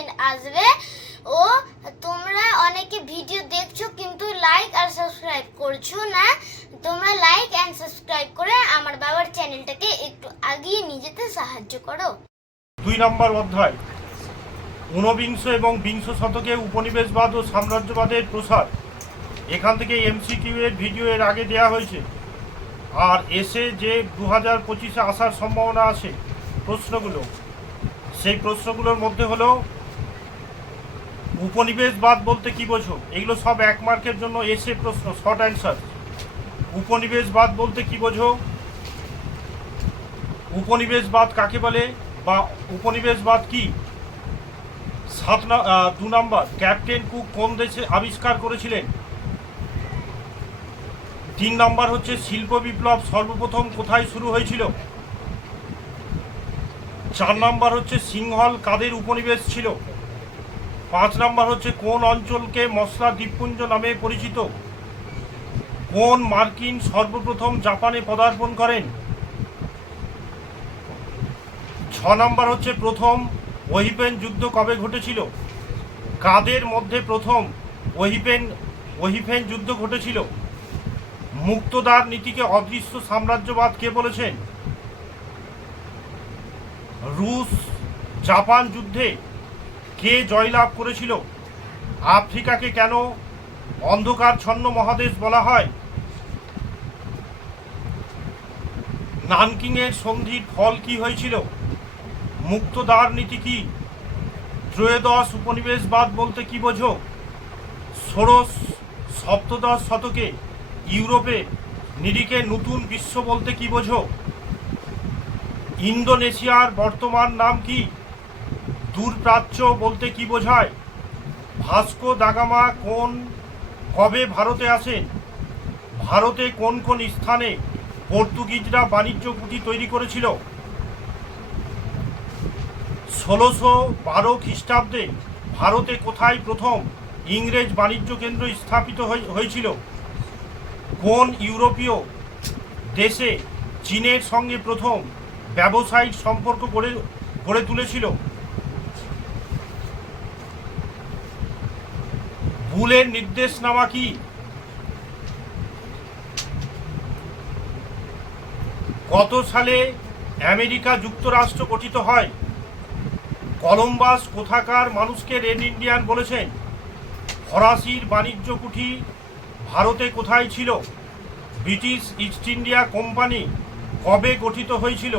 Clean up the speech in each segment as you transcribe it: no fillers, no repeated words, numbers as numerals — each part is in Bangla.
কোশ্চেন আসবে। ও তোমরা অনেকে ভিডিও দেখছো কিন্তু লাইক আর সাবস্ক্রাইব করছো না। তোমরা লাইক এন্ড সাবস্ক্রাইব করে আমার বাবার চ্যানেলটাকে একটু আগিয়ে নিয়ে যেতে সাহায্য করো। 2 নম্বর অধ্যায় ঊনবিংশ এবং বিংশ শতকে উপনিবেশবাদ ও সাম্রাজ্যবাদের প্রসার। এখান থেকে এমসিকিউ এর ভিডিও এর আগে দেওয়া হয়েছে, আর এসে যে 2025-এ আসার সম্ভাবনা আছে প্রশ্নগুলো, সেই প্রশ্নগুলোর মধ্যে হলো উপনিবেশবাদ বলতে কি বোঝো। এগুলো সব 1 মার্কের জন্য এসে প্রশ্ন, শর্ট অ্যান্সার। উপনিবেশবাদ বলতে কি বোঝো, উপনিবেশবাদ কাকে বলে বা উপনিবেশবাদ কি। 2 নম্বর ক্যাপ্টেন কুক কোন দেশে আবিষ্কার করেছিলেন। 3 নম্বর হচ্ছে শিল্প বিপ্লব সর্বপ্রথম কোথায় শুরু হয়েছিল। 4 নম্বর হচ্ছে সিংহল কাদের উপনিবেশ ছিল। 5 নম্বর হচ্ছে কোন অঞ্চলকে মশলা দ্বীপপুঞ্জ নামে পরিচিত। কোন মার্কিন সর্বপ্রথম জাপানে পদার্পণ করেন। 6 নম্বর হচ্ছে প্রথম ওহিপেন যুদ্ধ কবে ঘটেছিল। কাদের মধ্যে প্রথম ওহিপেন যুদ্ধ ঘটেছিল। মুক্তদার নীতিকে অদৃশ্য সাম্রাজ্যবাদ কে বলেছেন। রুশ জাপান যুদ্ধে কে জয়লাভ করেছিল। আফ্রিকাকে কেন অন্ধকারচ্ছন্ন মহাদেশ বলা হয়। নানকিংয়ের সন্ধির ফল কি হয়েছিল। মুক্তদার নীতি কি। ত্রয়োদশ উপনিবেশবাদ বলতে কি বোঝো। ষোড়শ সপ্তদশ শতকে ইউরোপে নিরিখে নতুন বিশ্ব বলতে কি বোঝো। ইন্দোনেশিয়ার বর্তমান নাম কি। দূরপ্রাচ্য বলতে কি বোঝায়। ভাস্কো দা গামা কবে ভারতে আসেন। ভারতে কোন কোন স্থানে পর্তুগিজরা বাণিজ্য কুঠি তৈরি করেছিল। 1612 খ্রিস্টাব্দে ভারতে কোথায় প্রথম ইংরেজ বাণিজ্য কেন্দ্র স্থাপিত হয়েছিল। কোন ইউরোপীয় দেশে চীনের সঙ্গে প্রথম ব্যবসায়িক সম্পর্ক গড়ে তুলেছিল। ভুলের নির্দেশনামা কি। কত সালে আমেরিকা যুক্তরাষ্ট্র গঠিত হয়। কলম্বাস কোথাকার মানুষকে রেড ইন্ডিয়ান বলেছেন। ফরাসির বাণিজ্য কুঠি ভারতে কোথায় ছিল। ব্রিটিশ ইস্ট ইন্ডিয়া কোম্পানি কবে গঠিত হয়েছিল।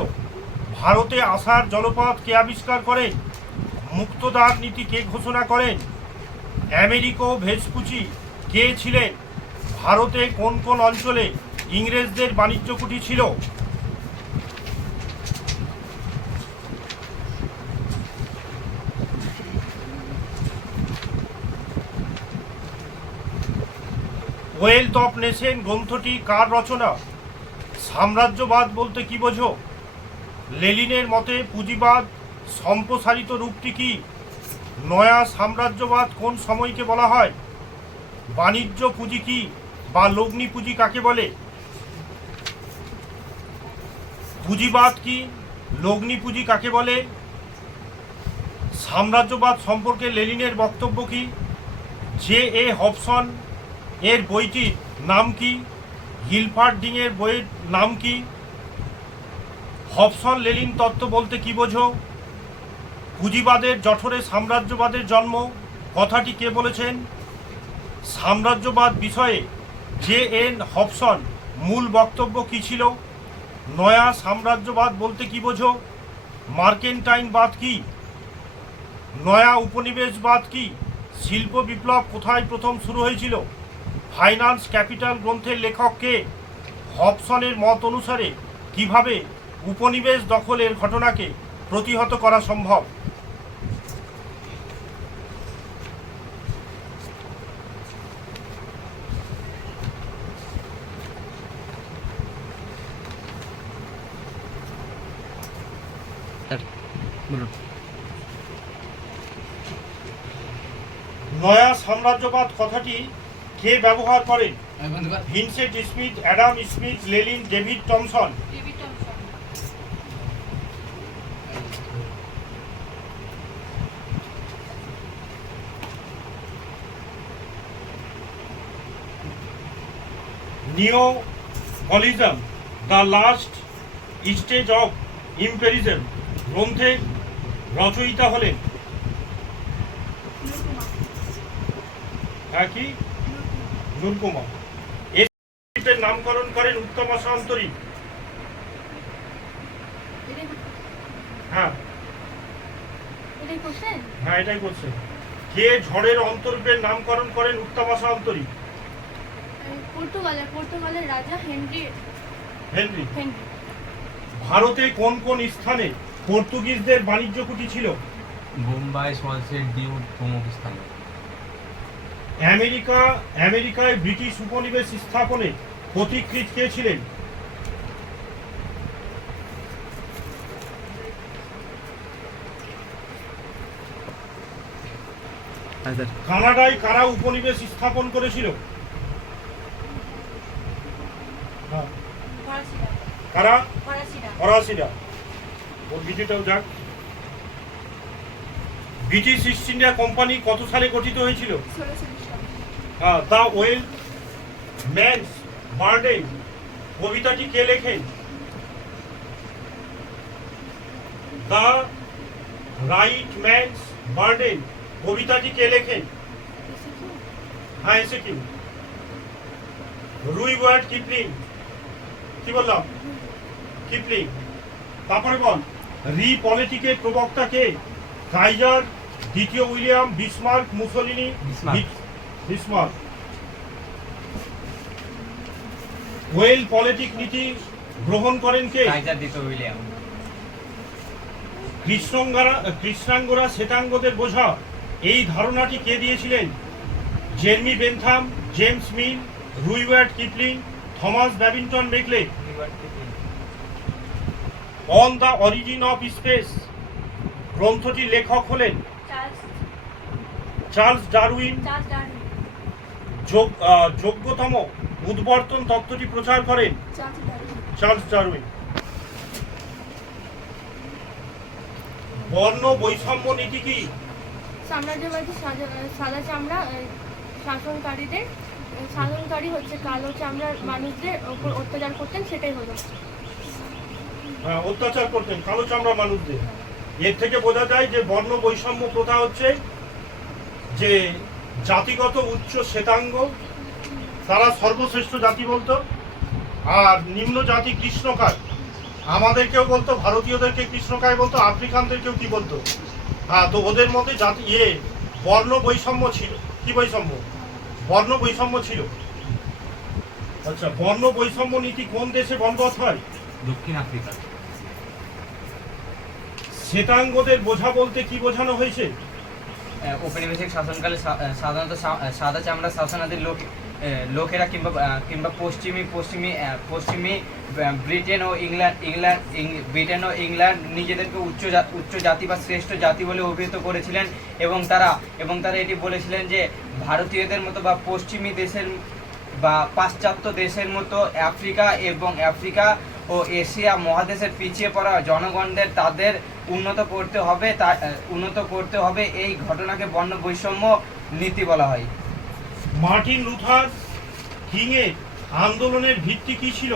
ভারতে আসার জলপথ কে আবিষ্কার করেন। মুক্তদার নীতি কে ঘোষণা করেন। আমেরিকো ভেসপুচি কে ছিলেন। ভারতে কোন কোন অঞ্চলে ইংরেজদের বাণিজ্য কুঠি ছিল। ওয়েলথ অফ নেশন গ্রন্থটি কার রচনা। সাম্রাজ্যবাদ বলতে কি বোঝো। লেনিনের মতে পুঁজিবাদ সম্প্রসারিত রূপটি কি। নয়া সাম্রাজ্যবাদ কোন সময়কে বলা হয়। বাণিজ্য পুঁজি কি বা লগ্নি পুঁজি কাকে বলে। পুঁজিবাদ কি, লগ্নি পুঁজি কাকে বলে। সাম্রাজ্যবাদ সম্পর্কে লেনিনের বক্তব্য কি। জে.এ. হবসন এর বইটির নাম কি। হিলফার্ডিং এর বইয়ের নাম কি। হবসন লেনিন তত্ত্ব বলতে কি বোঝো। পুঁজিবাদের জঠরে সাম্রাজ্যবাদের জন্ম কথাটি কে বলেছেন। সাম্রাজ্যবাদ বিষয়ে জে.এন. হবসন মূল বক্তব্য কি ছিল। নয়া সাম্রাজ্যবাদ বলতে কি বোঝো। মার্কেন্টাইনবাদ কি। নয়া উপনিবেশবাদ কি। শিল্প বিপ্লব কোথায় প্রথম শুরু হয়েছিল। ফাইন্যান্স ক্যাপিটাল গ্রন্থের লেখক কে। হবসনের মত অনুসারে কিভাবে উপনিবেশ দখলের ঘটনাকে প্রতিহত করা সম্ভব। নয়া সাম্রাজ্যবাদ কথাটি কে ব্যবহার করেন। Vincent Smith, Adam Smith, Lenin, David Thomson. নিওপলিজম the last stage of imperialism গ্রন্থের রচয়িতা হলেন হ্যাঁ কি নূরকুমার। এর নামকরণ করেন উত্তমা সান্তরী। হ্যাঁ হ্যাঁ এটাই করছে। কে ঝড়ের অন্তর্বের নামকরণ করেন উত্তমা সান্তরী? পর্তুগালের রাজা হেনরি। ভারতে কোন কোন স্থানে পর্তুগিজদের বাণিজ্য কুটি ছিল? বোম্বাই, সলসেট, ডিউট প্রমুখ স্থানে। আমেরিকায় ব্রিটিশ উপনিবেশ স্থাপনে পথিকৃৎ কে ছিলেন? কানাডায় কারা উপনিবেশ স্থাপন করেছিল? কারা? ফরাসিরা। ওর বিটিটাও যাক। ব্রিটিশ ইস্ট ইন্ডিয়া কোম্পানি কত সালে গঠিত হয়েছিল? দ্য ওয়েল ম্যানস বার্ডেন কবিতাটি কে লেখেন? দ্য রাইট ম্যানস বার্ডেন কবিতাটি কে লেখেন? হ্যাঁ এসে কি রুইয়ার্ড কিপলিং। কি বললাম? কিপলিং। তারপরে বল রি পলিটিকের প্রবক্তা কে? কাইজার, দ্বিতীয় William, Bismarck, Mussolini? Bismarck. Well politic নীতি গ্রহণ করেন কে? কাইজার দ্বিতীয় উইলিয়াম। কৃষ্ণাঙ্গরা শ্বেতাঙ্গদের বোঝা এই ধারণাটি কে দিয়েছিলেন? Jeremy Bentham, James Mill, Rudyard Kipling, Thomas Babington Macaulay. On the origin of species গ্রন্থটির লেখক হলেন চার্লস ডারউইন। যোগ্যতম উদ্বর্তন তত্ত্বটি প্রচার করেন চার্লস ডারউইন। বর্ণ বৈষম্য নীতি কি? সাম্রাজ্যবাদী সাদা চামড়া শাসনকারী হচ্ছে কালো চামড়ার মানুষদের উপর অত্যাচার করতেন, সেটাই হলো। অত্যাচার করতেন কালো চামড়া মানুষদের। এর থেকে বোঝা যায় যে বর্ণ বৈষম্য প্রথা হচ্ছে যে জাতিগত উচ্চ শ্বেতাঙ্গ তারা সর্বশ্রেষ্ঠ জাতি বলতো, আর নিম্ন জাতি কৃষ্ণকায়। আমাদেরকেও বলতো, ভারতীয়দেরকে কৃষ্ণকায় বলতো, আফ্রিকানদেরকেও কি বলতো? হ্যাঁ, তো ওদের মধ্যে জাতি বর্ণ বৈষম্য ছিল। কি বৈষম্য? বর্ণ বৈষম্য ছিল। আচ্ছা, বর্ণ বৈষম্য নীতি কোন দেশে বলবৎ হয়? দক্ষিণ আফ্রিকা। শ্বেতাঙ্গদের বোঝা বলতে কি বোঝানো হয়েছে? ঔপনিবেশিক শাসনকালে সাধারণত সাদা চামড়া শাসনাদের লোকেরা কিংবা পশ্চিমী ব্রিটেন ও ইংল্যান্ড নিজেদেরকে উচ্চ জাতি বা শ্রেষ্ঠ জাতি বলে অভিহিত করেছিলেন, এবং তারা এটি বলেছিলেন যে ভারতীয়দের মতো বা পশ্চিমী দেশের বা পাশ্চাত্য দেশের মতো আফ্রিকা ও এশিয়া মহাদেশের পিছিয়ে পড়া জনগণদের তাদের উন্নত করতে হবে। এই ঘটনাকে বর্ণ বৈষম্য নীতি বলা হয়। মার্টিন লুথার কিং এর আন্দোলনের ভিত্তি কি ছিল?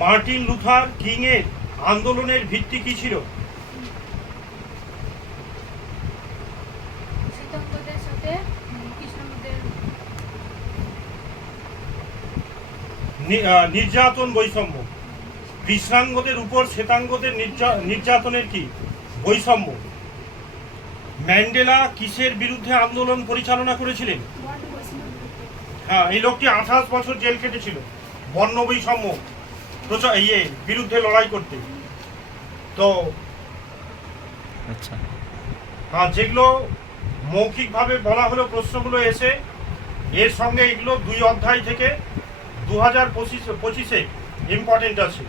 মার্টিন লুথার কিং এর আন্দোলনের ভিত্তি কি ছিল? নির্যাতন বৈষম্য। কৃষ্ণাঙ্গদের উপর শ্বেতাঙ্গদের নির্যাতনের কি বৈষম্য। ম্যান্ডেলা কিসের বিরুদ্ধে আন্দোলন পরিচালনা করেছিলেন? হ্যাঁ, এই লোকটি 28 বছর জেল কেটেছিল বর্ণ বৈষম্য বিরুদ্ধে লড়াই করতে। তো আচ্ছা, হ্যাঁ, যেগুলো মৌখিকভাবে বলা হলো প্রশ্নগুলো এসে এর সঙ্গে এগুলো 2 অধ্যায় থেকে 2025-এ ইম্পর্টেন্ট আছে।